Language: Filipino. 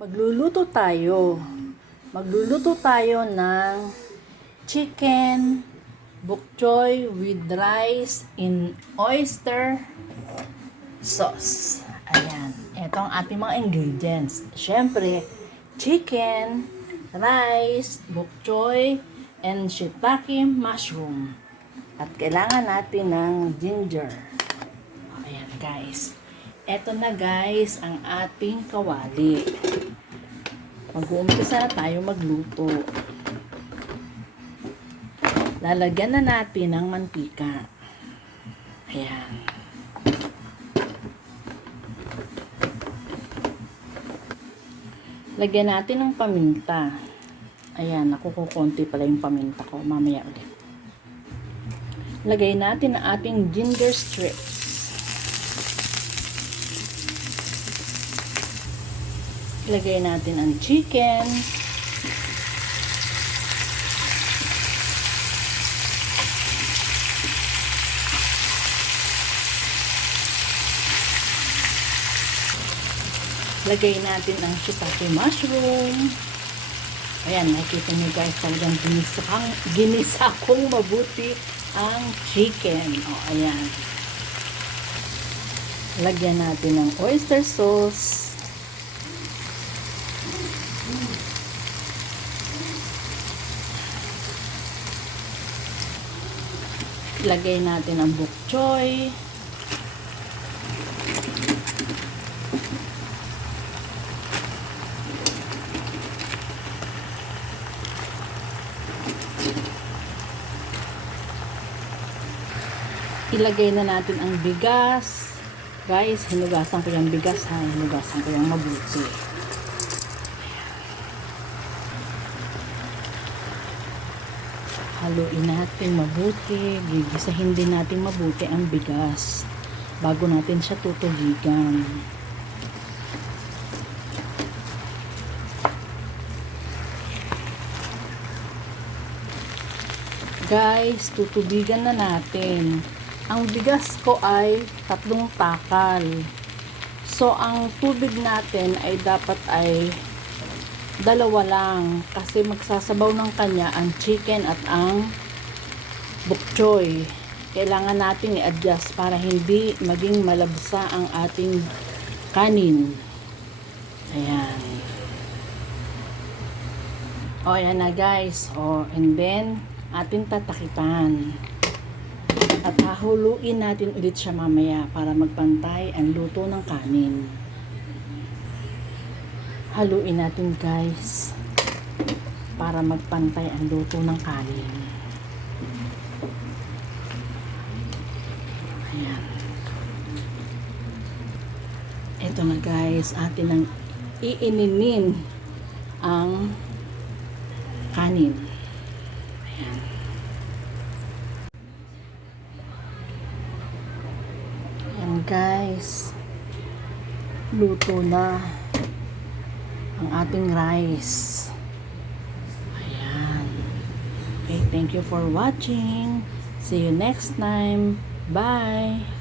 Magluluto tayo. Magluluto tayo ng chicken bok choy with rice in oyster sauce. Ayan. Ito ang ating mga ingredients. Siyempre, chicken, rice, bok choy, and shiitake mushroom. At kailangan natin ng ginger. Ayan guys. Ito na guys ang ating kawali. Mag-uumpisa na tayo magluto. Lalagyan na natin ng mantika. Ayan. Lagyan natin ng paminta. Ayan, nakukukunti pala yung paminta ko. Mamaya ulit. Lagay natin ang ating ginger strips. Lagay natin ang chicken. Lagay natin ang shiitake mushroom. Ayan, nakikita niyo guys, talagang ginisa kong mabuti ang chicken. O, ayan. Lagyan natin ng oyster sauce. Lagay natin ang bok choy. Ilagay na natin ang bigas. Guys, hinugasan ko yung bigas ha. Hinugasan ko yung mabuti. Haluin natin mabuti. Gigisahin din natin mabuti ang bigas bago natin siya tutubigan. Guys, tutubigan na natin. Ang bigas ko ay 3 takal. So, ang tubig natin ay dapat ay 2 lang. Kasi magsasabaw ng kanya ang chicken at ang bok choy. Kailangan natin i-adjust para hindi maging malabsa ang ating kanin. Ayan. O, ayan na guys. O, and then, ating tatakipan. At hahuluin natin ulit siya mamaya para magpantay ang luto ng kanin. Haluin natin guys para magpantay ang luto ng kanin. Ayan. Ito na guys, atin ang iininin ang kanin. Ayan. Ayan guys, luto na ang ating rice. Ayan. Okay, thank you for watching. See you next time. Bye!